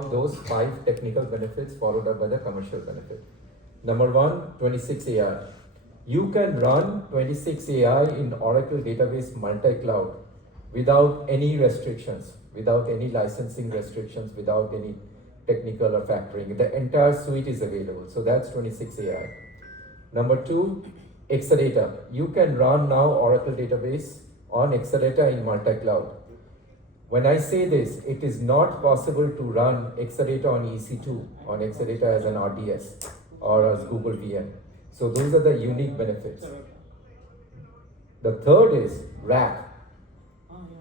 out those 5 technical benefits followed up by the commercial benefit. Number 1, 26 AI. You can run 26 AI in Oracle database multi-cloud without any restrictions, without any licensing restrictions, without any technical or factoring. The entire suite is available. So that's 26 AI. Number 2, Exadata. You can run now Oracle database on Exadata in multi-cloud. When I say this, it is not possible to run Exadata on EC2, on Exadata as an RDS or as Google VM. So those are the unique benefits. The third is RAC.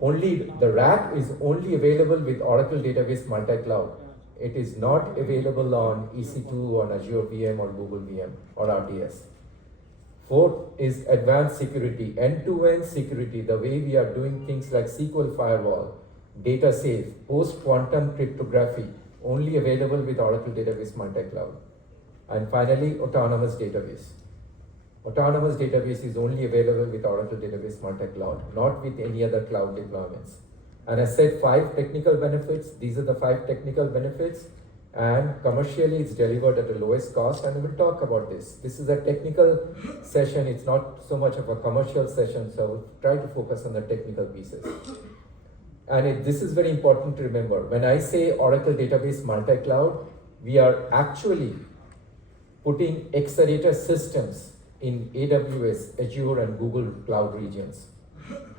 The RAC is only available with Oracle database multi-cloud. It is not available on EC2, on Azure VM or Google VM or RDS. Fourth is advanced security, end-to-end security, the way we are doing things like SQL firewall, data safe, post-quantum cryptography, only available with Oracle database multi-cloud. And finally, autonomous database. Autonomous database is only available with Oracle database multi-cloud, not with any other cloud deployments. And I said 5 technical benefits. These are the 5 technical benefits. And commercially, it's delivered at the lowest cost. And we'll talk about this. This is a technical session. It's not so much of a commercial session. So we'll try to focus on the technical pieces. And this is very important to remember. When I say Oracle database multi-cloud, we are actually putting Exadata systems in AWS, Azure, and Google cloud regions.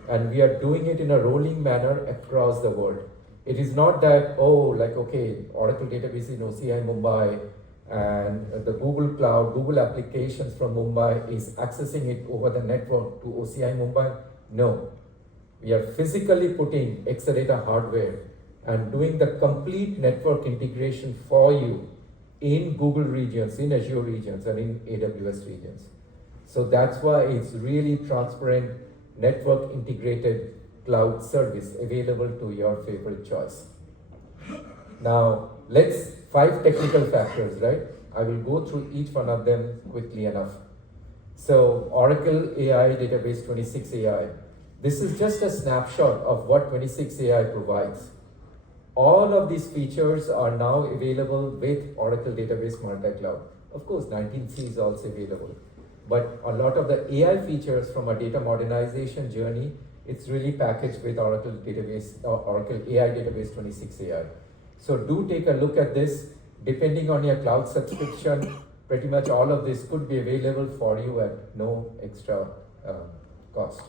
And we are doing it in a rolling manner across the world. It is not that, Oracle database in OCI Mumbai and the Google cloud, Google applications from Mumbai is accessing it over the network to OCI Mumbai. No. We are physically putting Exadata hardware and doing the complete network integration for you in Google regions, in Azure regions, and in AWS regions. So that's why it's really transparent, network integrated cloud service available to your favorite choice. Now, 5 technical factors, right? I will go through each one of them quickly enough. So, Oracle AI Database 26 AI. This is just a snapshot of what 26 AI provides. All of these features are now available with Oracle Database Multi-Cloud. Of course, 19c is also available. But a lot of the AI features from a data modernization journey, it's really packaged with Oracle AI Database 26 AI. So do take a look at this. Depending on your cloud subscription, pretty much all of this could be available for you at no extra cost.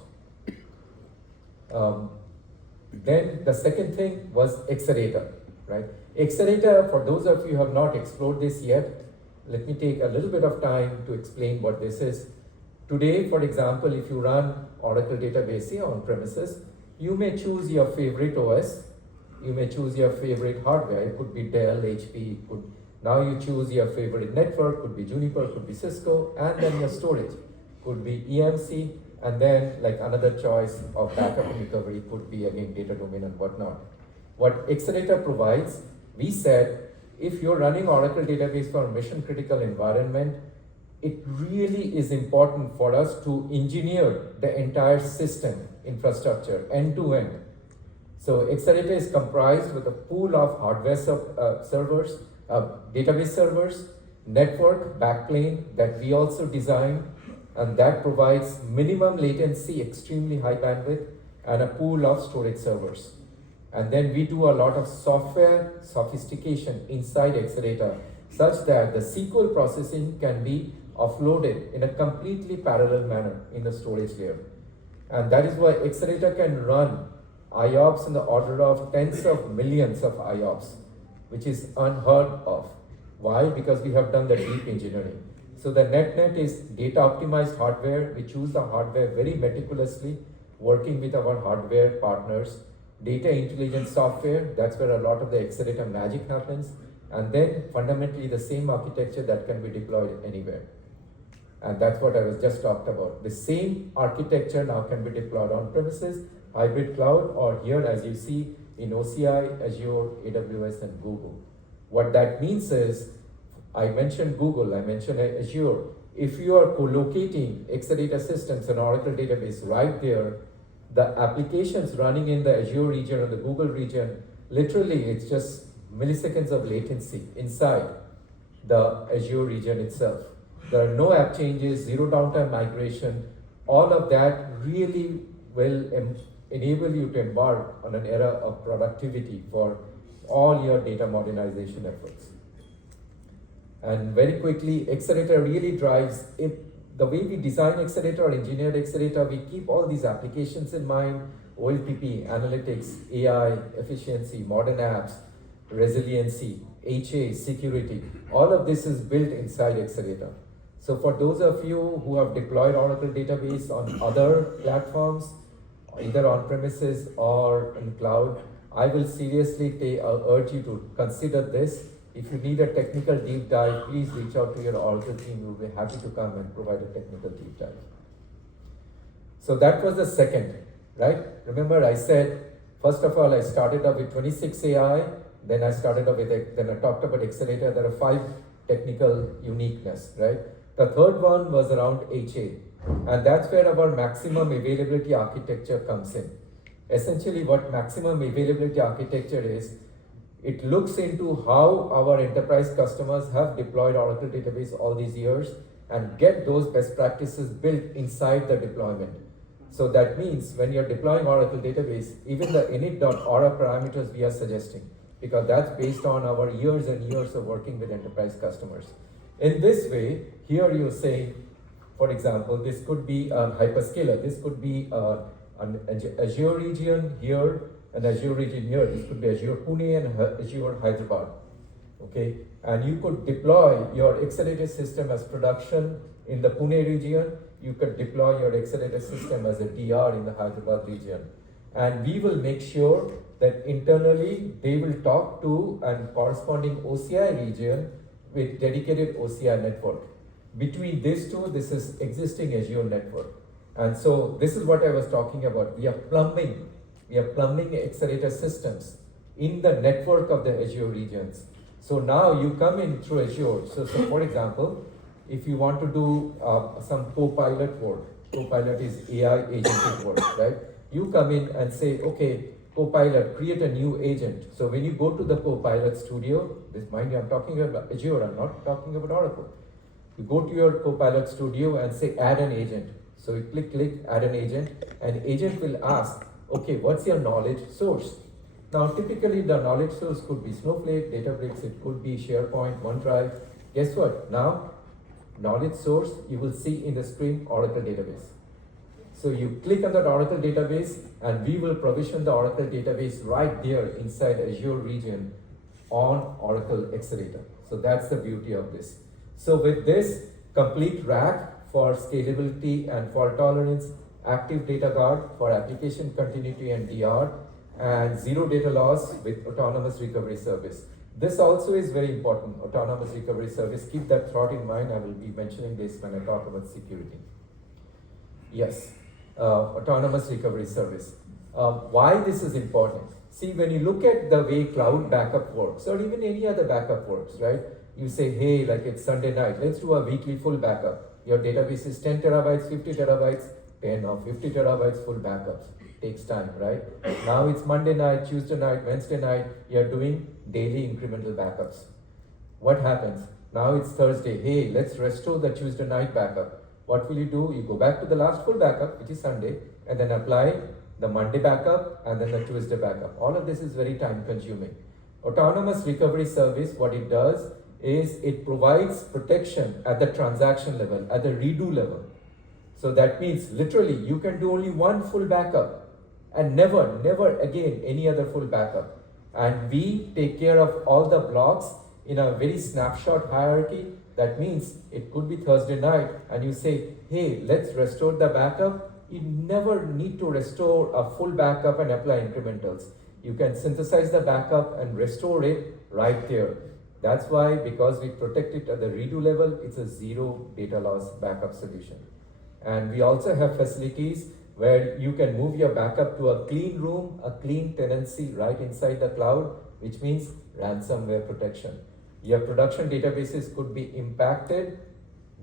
Then the second thing was Exadata, right? Exadata, for those of you who have not explored this yet, let me take a little bit of time to explain what this is. Today, for example, if you run Oracle database on premises, you may choose your favorite OS, you may choose your favorite hardware. It could be Dell, HP, now you choose your favorite network, could be Juniper, could be Cisco, and then your storage could be EMC, and then like another choice of backup and recovery could be again data domain and whatnot. What Exadata provides, we said, if you're running Oracle database for a mission critical environment, it really is important for us to engineer the entire system infrastructure end to end. So Exadata is comprised with a pool of hardware servers, database servers, network backplane that we also design, and that provides minimum latency, extremely high bandwidth, and a pool of storage servers. And then we do a lot of software sophistication inside Exadata such that the SQL processing can be offloaded in a completely parallel manner in the storage layer. And that is why Exadata can run IOPS in the order of tens of millions of IOPS, which is unheard of. Why? Because we have done the deep engineering. So the net is data optimized hardware. We choose the hardware very meticulously, working with our hardware partners. Data intelligence software, that's where a lot of the Exadata magic happens. And then fundamentally the same architecture that can be deployed anywhere. And that's what I was just talked about. The same architecture now can be deployed on premises, hybrid cloud, or here as you see in OCI, Azure, AWS, and Google. What that means is, I mentioned Google, I mentioned Azure. If you are co-locating Exadata systems and Oracle database right there, the applications running in the Azure region or the Google region, literally it's just milliseconds of latency inside the Azure region itself. There are no app changes, zero downtime migration. All of that really will enable you to embark on an era of productivity for all your data modernization efforts. And very quickly, Accelerator really drives it. The way we design Accelerator or engineered Accelerator, we keep all these applications in mind: OLTP, analytics, AI, efficiency, modern apps, resiliency, HA, security. All of this is built inside Accelerator. So for those of you who have deployed Oracle database on other platforms, either on premises or in cloud, I will seriously urge you to consider this. If you need a technical deep dive, please reach out to your Oracle team. We'll be happy to come and provide a technical deep dive. So that was the second, right? Remember I said, first of all, I started up with 26 AI, then I started up with, then I talked about Accelerator. There are 5 technical uniqueness, right? The third one was around HA, and that's where our maximum availability architecture comes in. Essentially what maximum availability architecture is, it looks into how our enterprise customers have deployed Oracle database all these years and get those best practices built inside the deployment. So that means when you're deploying Oracle database, even the init.aura parameters we are suggesting, because that's based on our years and years of working with enterprise customers. In this way, here you're saying, for example, this could be a hyperscaler, this could be an Azure region here, an Azure region here. This could be Azure Pune and Azure Hyderabad. Okay, and you could deploy your accelerated system as production in the Pune region. You could deploy your accelerated system as a DR in the Hyderabad region. And we will make sure that internally they will talk to an corresponding OCI region with dedicated OCI network. Between these two, this is existing Azure network. And so this is what I was talking about. We are plumbing accelerator systems in the network of the Azure regions. So now you come in through Azure. So for example, if you want to do some co-pilot work, co-pilot is AI agentic work, right? You come in and say, okay, co-pilot, create a new agent. So when you go to the co-pilot studio, this mind you, I'm talking about Azure, I'm not talking about Oracle. You go to your co-pilot studio and say, add an agent. So you click, add an agent, and agent will ask, okay, what's your knowledge source? Now, typically the knowledge source could be Snowflake, Databricks, it could be SharePoint, OneDrive. Guess what? Now, knowledge source, you will see in the screen Oracle database. So you click on that Oracle database and we will provision the Oracle database right there inside Azure region on Oracle Accelerator. So that's the beauty of this. So with this complete rack for scalability and fault tolerance, active data guard for application continuity and DR, and zero data loss with autonomous recovery service. This also is very important, autonomous recovery service. Keep that thought in mind. I will be mentioning this when I talk about security. Yes, autonomous recovery service. Why this is important? See, when you look at the way cloud backup works, or even any other backup works, right? You say, hey, like it's Sunday night, let's do a weekly full backup. Your database is 10 terabytes, 50 terabytes, 10 or 50 terabytes full backups. Takes time, right? Now it's Monday night, Tuesday night, Wednesday night, you're doing daily incremental backups. What happens? Now it's Thursday, hey, let's restore the Tuesday night backup. What will you do? You go back to the last full backup, which is Sunday, and then apply the Monday backup and then the Tuesday backup. All of this is very time consuming. Autonomous recovery service, what it does is it provides protection at the transaction level, at the redo level. So that means literally you can do only one full backup and never again any other full backup. And we take care of all the blocks in a very snapshot hierarchy. That means it could be Thursday night and you say, hey, let's restore the backup. You never need to restore a full backup and apply incrementals. You can synthesize the backup and restore it right there. That's why, because we protect it at the redo level, it's a zero data loss backup solution. And we also have facilities where you can move your backup to a clean room, a clean tenancy right inside the cloud, which means ransomware protection. Your production databases could be impacted,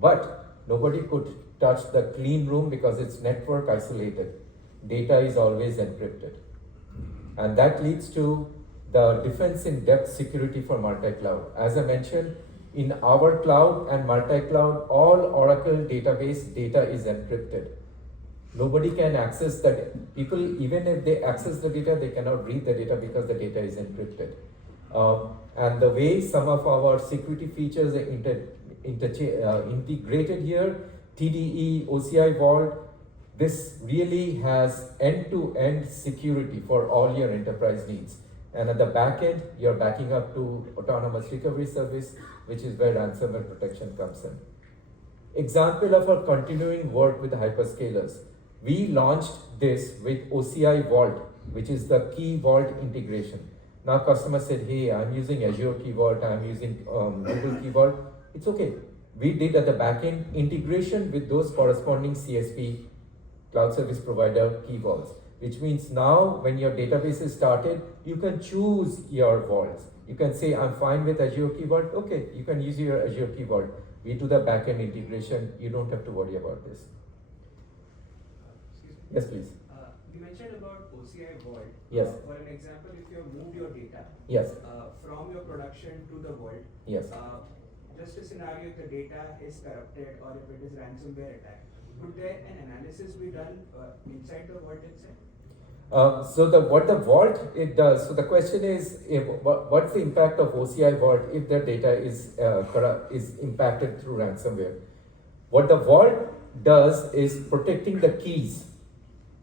but nobody could touch the clean room because it's network isolated. Data is always encrypted. And that leads to the defense in depth security for multi-cloud. As I mentioned, in our cloud and multi-cloud, all Oracle database data is encrypted. Nobody can access that. People, even if they access the data, they cannot read the data because the data is encrypted. And the way some of our security features are integrated here, TDE, OCI Vault, this really has end-to-end security for all your enterprise needs. And at the back end, you're backing up to autonomous recovery service, which is where ransomware protection comes in. Example of our continuing work with hyperscalers. We launched this with OCI Vault, which is the Key Vault integration. Now customer said, hey, I'm using Azure Key Vault, I'm using Google Key Vault. It's okay. We did at the back end integration with those corresponding CSP, cloud service provider key vaults, which means now when your database is started, you can choose your vaults. You can say, I'm fine with Azure Key Vault. Okay, you can use your Azure Key Vault. We do the back-end integration. You don't have to worry about this. Yes, please. You mentioned about OCI Vault. Yes. For an example, if you have moved your data yes. From your production to the vault, yes. Just a scenario if the data is corrupted or if it is ransomware attack, could there an analysis be done inside the vault itself? So what the vault it does. So the question is, what's the impact of OCI Vault if the data is impacted through ransomware? What the vault does is protecting the keys.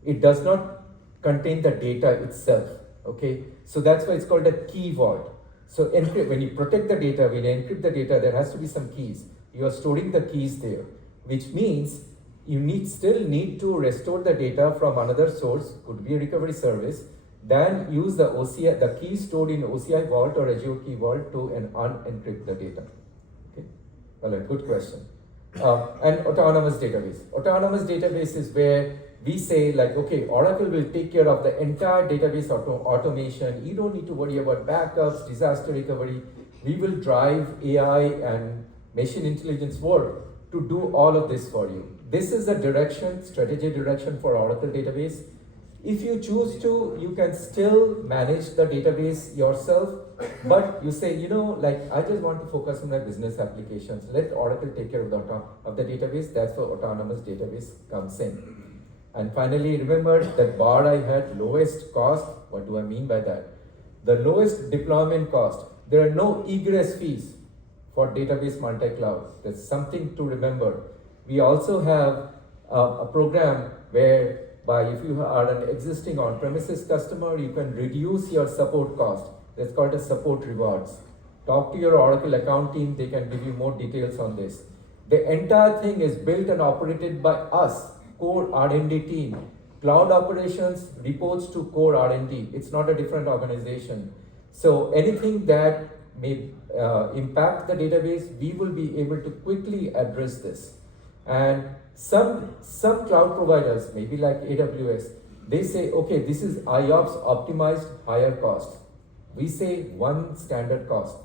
It does not contain the data itself. Okay, so that's why it's called a key vault. So when you protect the data, when you encrypt the data, there has to be some keys. You are storing the keys there, which means you still need to restore the data from another source, could be a recovery service, then use the OCI, the key stored in OCI Vault or Azure Key Vault to unencrypt the data. Okay, well, good question. And autonomous database. Autonomous database is where we say like, okay, Oracle will take care of the entire database automation. You don't need to worry about backups, disaster recovery. We will drive AI and machine intelligence work to do all of this for you. This is the direction, strategy direction for Oracle database. If you choose to, you can still manage the database yourself, but you say, like I just want to focus on my business applications. Let Oracle take care of the database. That's where autonomous database comes in. And finally, remember that bar I had, lowest cost. What do I mean by that? The lowest deployment cost. There are no egress fees for database multi-cloud. That's something to remember. We also have a program whereby if you are an existing on-premises customer, you can reduce your support cost. That's called a support rewards. Talk to your Oracle account team, they can give you more details on this. The entire thing is built and operated by us, core R&D team. Cloud operations reports to core R&D. It's not a different organization. So anything that may impact the database, we will be able to quickly address this. And some cloud providers, maybe like AWS, they say, okay, this is IOPS optimized higher cost. We say one standard cost.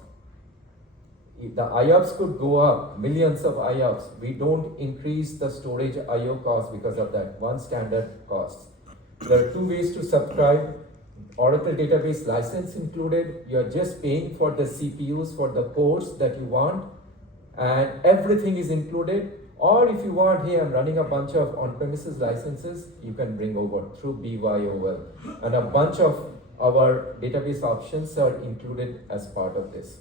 The IOPS could go up, millions of IOPS. We don't increase the storage IO cost because of that, one standard cost. There are two ways to subscribe. Oracle database license included. You're just paying for the CPUs for the cores that you want, and everything is included. Or if you want, hey, I'm running a bunch of on-premises licenses, you can bring over through BYOL. And a bunch of our database options are included as part of this.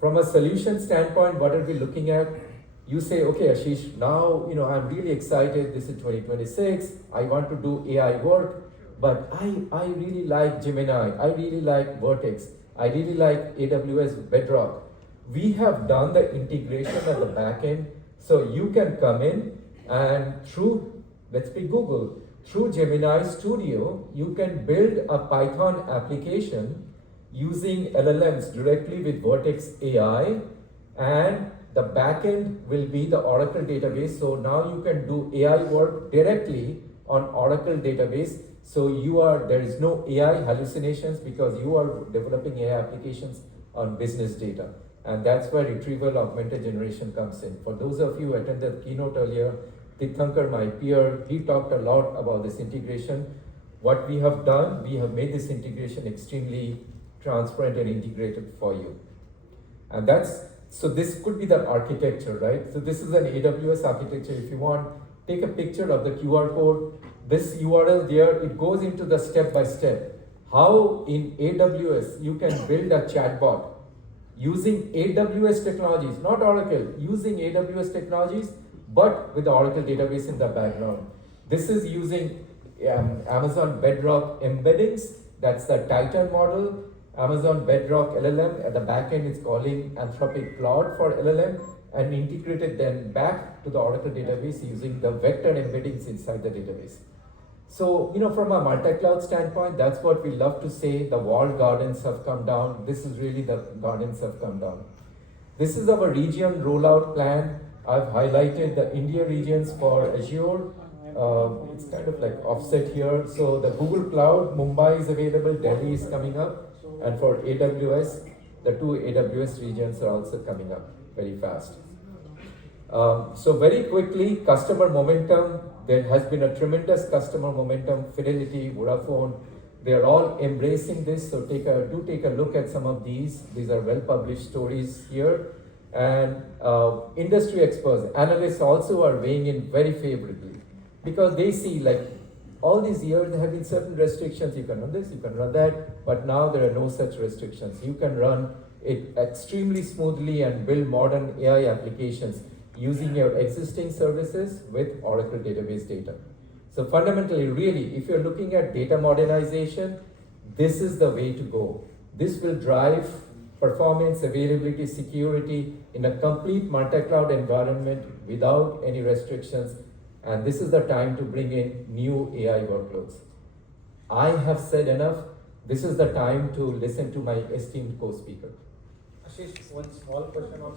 From a solution standpoint, what are we looking at? You say, okay, Ashish, now I'm really excited. This is 2026. I want to do AI work, but I really like Gemini. I really like Vertex. I really like AWS Bedrock. We have done the integration at the back end, so you can come in and through, let's be Google, through Gemini Studio, you can build a Python application using LLMs directly with Vertex AI, and the backend will be the Oracle database. So now you can do AI work directly on Oracle database. So there is no AI hallucinations because you are developing AI applications on business data. And that's where retrieval augmented generation comes in. For those of you who attended the keynote earlier, Tirthankar, my peer, he talked a lot about this integration. What we have done, we have made this integration extremely transparent and integrated for you. And so this could be the architecture, right? So this is an AWS architecture. If you want, take a picture of the QR code. This URL there, it goes into the step by step. How in AWS you can build a chatbot using AWS technologies, not Oracle, using AWS technologies, but with the Oracle database in the background. This is using Amazon Bedrock embeddings. That's the Titan model. Amazon Bedrock LLM at the back end is calling Anthropic Cloud for LLM and integrated them back to the Oracle database using the vector embeddings inside the database. So, from a multi-cloud standpoint, that's what we love to say. The walled gardens have come down. This is really the gardens have come down. This is our region rollout plan. I've highlighted the India regions for Azure. It's kind of like offset here. So the Google Cloud, Mumbai is available, Delhi is coming up. And for AWS, the 2 AWS regions are also coming up very fast. So very quickly, customer momentum. There has been a tremendous customer momentum. Fidelity, Vodafone, they are all embracing this. So do take a look at some of these. These are well-published stories here. And industry experts, analysts also are weighing in very favorably because they see like all these years there have been certain restrictions. You can run this, you can run that, but now there are no such restrictions. You can run it extremely smoothly and build modern AI applications using your existing services with Oracle database data. So fundamentally, really, if you're looking at data modernization, this is the way to go. This will drive performance, availability, security in a complete multi-cloud environment without any restrictions. And this is the time to bring in new AI workloads. I have said enough. This is the time to listen to my esteemed co-speaker. Ashish, one small question on